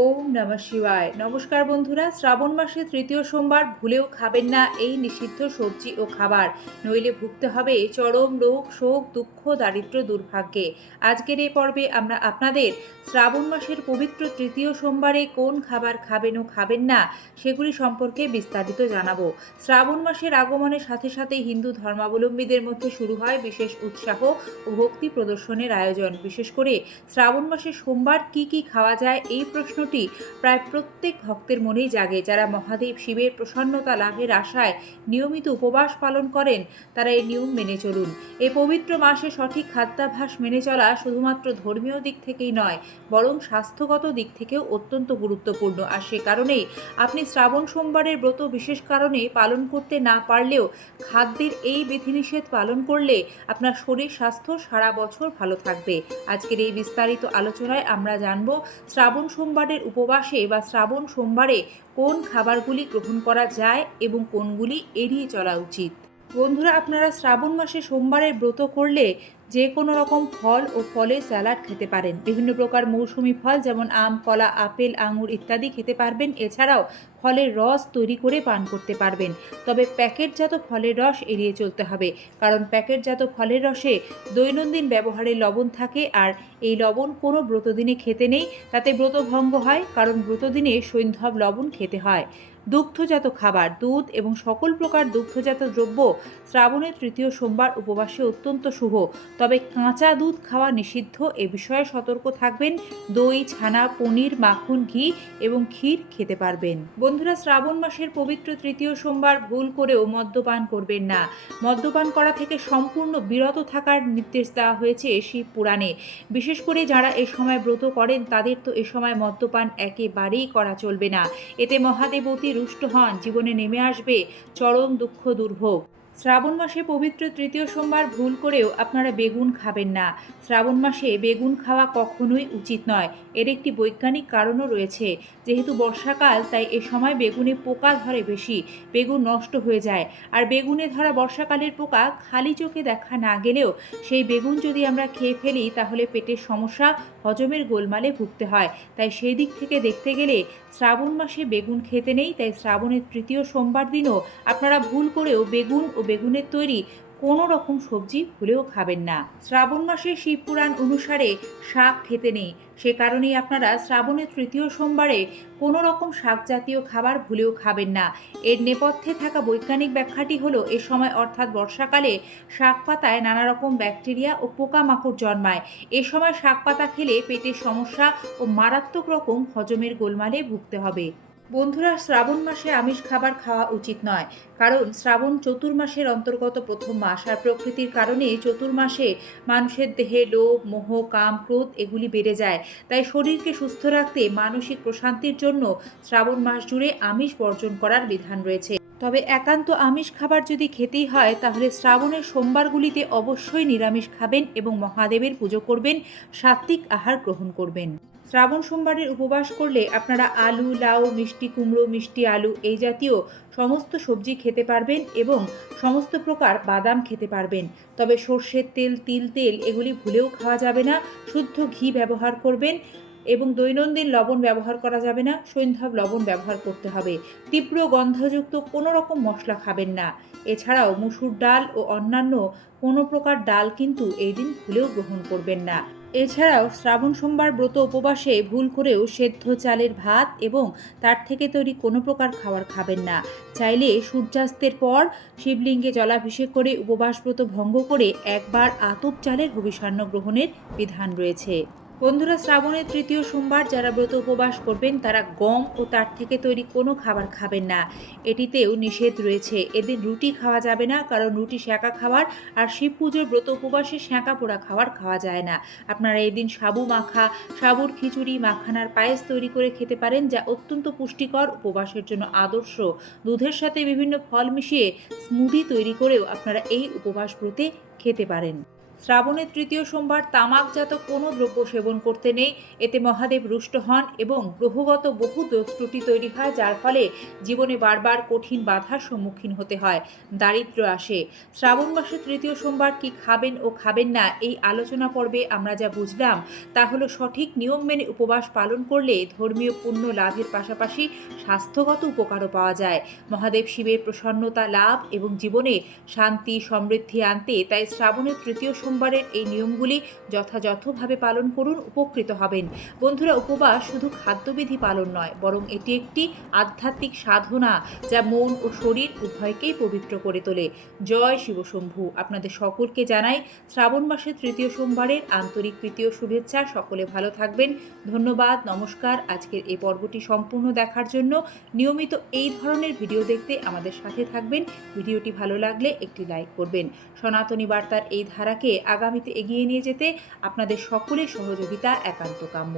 ওম নমঃ শিবায়। নমস্কার বন্ধুরা, শ্রাবণ মাসে তৃতীয় সোমবার ভুলেও খাবেন না এই নিষিদ্ধ সবজি ও খাবার। নইলে ভুগতে হবে চরম রোগ, শোক, দুঃখ দারিদ্র দুর্ভাগ্যে। আজকের এই পর্বে আমরা আপনাদের শ্রাবণ মাসের পবিত্র তৃতীয় সোমবারে কোন খাবার খাবেন ও খাবেন না সেগুলি সম্পর্কে বিস্তারিত জানাব। শ্রাবণ মাসের আগমনের সাথে সাথে হিন্দু ধর্মাবলম্বীদের মধ্যে শুরু হয় বিশেষ উৎসাহ ও ভক্তি প্রদর্শনের আয়োজন। বিশেষ করে শ্রাবণ মাসে সোমবার কি কি খাওয়া যায় এই প্রশ্নটি প্রায় প্রত্যেক ভক্তের মনেই জাগে। যারা মহাদেব শিবের প্রসন্নতা লাভের আশায় নিয়মিত উপবাস পালন করেন, তারা এই নিয়ম মেনে চলুন। এই পবিত্র মাসে সঠিক খাদ্যাভ্যাস মেনে চলা শুধুমাত্র ধর্মীয় দিক থেকেই নয়, বরং স্বাস্থ্যগত দিক থেকেও অত্যন্ত গুরুত্বপূর্ণ। আর সে কারণেই আপনি শ্রাবণ সোমবারের ব্রত বিশেষ কারণে পালন করতে না পারলেও খাদ্যের এই বিধিনিষেধ পালন করলে আপনার শরীর, স্বাস্থ্য সারা বছর ভালো থাকবে। আজকের এই বিস্তারিত আলোচনায় আমরা জানব, শ্রাবণ সোমবারের উপবাসে বা শ্রাবণ সোমবারে কোন খাবারগুলি গ্রহণ করা যায় এবং কোনগুলি এড়িয়ে চলা উচিত? বন্ধুরা, আপনারা শ্রাবণ মাসে সোমবারের ব্রত করলে যে কোনো রকম ফল ও ফলের স্যালাড খেতে পারেন। বিভিন্ন প্রকার মৌসুমি ফল যেমন আম, কলা, আপেল, আঙুর ইত্যাদি খেতে পারবেন। এছাড়াও ফলের রস তৈরি করে পান করতে পারবেন। তবে প্যাকেটজাত ফলের রস এড়িয়ে চলতে হবে, কারণ প্যাকেটজাত ফলের রসে দৈনন্দিন ব্যবহারে লবণ থাকে আর এই লবণ কোনো ব্রতদিনে খেতে নেই। তাতে ব্রতভঙ্গ হয়, কারণ ব্রতদিনে সৈন্ধব লবণ খেতে হয়। দুগ্ধজাত খাবার, দুধ এবং সকল প্রকার দুগ্ধজাত দ্রব্য শ্রাবণের তৃতীয় সোমবার উপবাসে অত্যন্ত শুভ। তবে কাঁচা দুধ খাওয়া নিষিদ্ধ, এ বিষয়ে সতর্ক থাকবেন। দই, ছানা, পনির, মাখন, ঘি এবং ক্ষীর খেতে পারবেন। বন্ধুরা, শ্রাবণ মাসের পবিত্র তৃতীয় সোমবার ভুল করেও মদ্যপান করবেন না। মদ্যপান করা থেকে সম্পূর্ণ বিরত থাকার নির্দেশ দেওয়া হয়েছে শিব পুরাণে। বিশেষ করে যারা এ সময় ব্রত করেন, তাদের তো এ সময় মদ্যপান একেবারেই করা চলবে না। এতে মহাদেবতী রুষ্ট হন, জীবনে নেমে আসবে চরম দুঃখ দুর্ভোগ। শ্রাবণ মাসে পবিত্র তৃতীয় সোমবার ভুল করেও আপনারা বেগুন খাবেন না। শ্রাবণ মাসে বেগুন খাওয়া কখনোই উচিত নয়। এর একটি বৈজ্ঞানিক কারণও রয়েছে। যেহেতু বর্ষাকাল, তাই এ সময় বেগুনে পোকা ধরে বেশি। বেগুন নষ্ট হয়ে যায়। আর বেগুনে ধরা বর্ষাকালের পোকা খালি চোখে দেখা না গেলেও সেই বেগুন যদি আমরা খেয়ে ফেলি, তাহলে পেটের সমস্যা হজমের গোলমালে ভুগতে হয়। তাই সেই দিক থেকে দেখতে গেলে শ্রাবণ মাসে বেগুন খেতে নেই, তাই শ্রাবণের তৃতীয় সোমবার দিনও আপনারা ভুল করেও বেগুন ও বেগুনের তৈরি কোনো রকম সবজি ভুলেও খাবেন না। শ্রাবণ মাসে শিবপুরাণ অনুসারে শাক খেতে নেই। সে কারণেই আপনারা শ্রাবণের তৃতীয় সোমবারে কোনো রকম শাক জাতীয় খাবার ভুলেও খাবেন না। এর নেপথ্যে থাকা বৈজ্ঞানিক ব্যাখ্যাটি হলো, এ সময় অর্থাৎ বর্ষাকালে শাক পাতায় নানা রকম ব্যাকটেরিয়া ও পোকামাকড় জন্মায়। এ সময় শাক পাতা খেলে পেটের সমস্যা ও মারাত্মক রকম হজমের গোলমালে ভুগতে হবে। বন্ধুরা, শ্রাবণ মাসে আমিষ খাবার খাওয়া উচিত নয়। কারণ শ্রাবণ চতুর্মাসের অন্তর্গত প্রথম মাস আর প্রকৃতির কারণে চতুর্মাসে মানুষের দেহে লোভ, মোহ, কাম, ক্রোধ এগুলি বেড়ে যায়। তাই শরীরকে সুস্থ রাখতে, মানসিক প্রশান্তির জন্য শ্রাবণ মাস জুড়ে আমিষ বর্জন করার বিধান রয়েছে। তবে একান্ত আমিষ খাবার যদি খেতেই হয়, তাহলে শ্রাবণের সোমবারগুলিতে অবশ্যই নিরামিষ খাবেন এবং মহাদেবের পুজো করবেন, সাত্ত্বিক আহার গ্রহণ করবেন। শ্রাবণ সোমবারের উপবাস করলে আপনারা আলু, লাউ, মিষ্টি, কুমড়ো, মিষ্টি, আলু এই জাতীয় সমস্ত সবজি খেতে পারবেন এবং সমস্ত প্রকার বাদাম খেতে পারবেন। তবে সর্ষের তেল, তিল তেল এগুলি ভুলেও খাওয়া যাবে না, শুদ্ধ ঘি ব্যবহার করবেন এবং দৈনন্দিন লবণ ব্যবহার করা যাবে না সৈন্ধব লবণ ব্যবহার করতে হবে। তীব্র গন্ধযুক্ত কোনো রকম মশলা খাবেন না। এছাড়াও মুসুর ডাল ও অন্যান্য কোনো প্রকার ডাল কিন্তু এই দিন ভুলেও গ্রহণ করবেন না। এছাড়াও শ্রাবণ সোমবার ব্রত উপবাসে ভুল করেও সেদ্ধ চালের ভাত এবং তার থেকে তৈরি কোনো প্রকার খাবার খাবেন না। চাইলে সূর্যাস্তের পর শিবলিঙ্গে জলাভিষেক করে উপবাস ব্রত ভঙ্গ করে একবার আতপ চালের হবিষান্ন গ্রহণের বিধান রয়েছে। বন্ধুরা, শ্রাবণের তৃতীয় সোমবার যারা ব্রত উপবাস করবেন, তারা গম ও তার থেকে তৈরি কোনো খাবার খাবেন না। এটিতেও নিষেধ রয়েছে। এদিন রুটি খাওয়া যাবে না, কারণ রুটি সেঁকা খাবার আর শিব পুজোর ব্রত উপবাসে সেঁকা পোড়া খাবার খাওয়া যায় না। আপনারা এদিন সাবু মাখা, সাবুর খিচুড়ি, মাখানার পায়েস তৈরি করে খেতে পারেন, যা অত্যন্ত পুষ্টিকর, উপবাসের জন্য আদর্শ। দুধের সাথে বিভিন্ন ফল মিশিয়ে স্মুদি তৈরি করেও আপনারা এই উপবাস ব্রতে খেতে পারেন। শ্রাবণের তৃতীয় সোমবার তামাকজাত কোনো দ্রব্য সেবন করতে নেই। এতে মহাদেব রুষ্ট হন এবং গ্রহগত বহু দোষ ত্রুটি তৈরি হয়, যার ফলে জীবনে বারবার কঠিন বাধার সম্মুখীন হতে হয়, দারিদ্র্য আসে। শ্রাবণ মাসের তৃতীয় সোমবার কি খাবেন ও খাবেন না, এই আলোচনা পর্বে আমরা যা বুঝলাম তা হলো সঠিক নিয়ম মেনে উপবাস পালন করলে ধর্মীয় পুণ্য লাভের পাশাপাশি স্বাস্থ্যগত উপকারও পাওয়া যায়। মহাদেব শিবের প্রসন্নতা লাভ এবং জীবনে শান্তি সমৃদ্ধি আনতে তাই শ্রাবণের তৃতীয় সোমবারের এই নিয়মগুলি যথাযথভাবে পালন করুন, উপকৃত হবেন। বন্ধুরা, উপবাস শুধু খাদ্যবিধি পালন নয়, বরং এটি একটি আধ্যাত্মিক সাধনা যা মন ও শরীর উভয়কেই পবিত্র করে তোলে। জয় শিবশম্ভু। আপনাদের সকলকে জানাই শ্রাবণ মাসের তৃতীয় সোমবারের আন্তরিক তৃতীয় শুভেচ্ছা। সকলে ভালো থাকবেন। ধন্যবাদ, নমস্কার। আজকের এই পর্বটি সম্পূর্ণ দেখার জন্য নিয়মিত এই ধরনের ভিডিও দেখতে আমাদের সাথে থাকবেন। ভিডিওটি ভালো লাগলে একটি লাইক করবেন। সনাতনী বার্তার এই ধারাকে আগামীতে এগিয়ে নিয়ে যেতে আপনাদের সকলের সহযোগিতা একান্ত কাম্য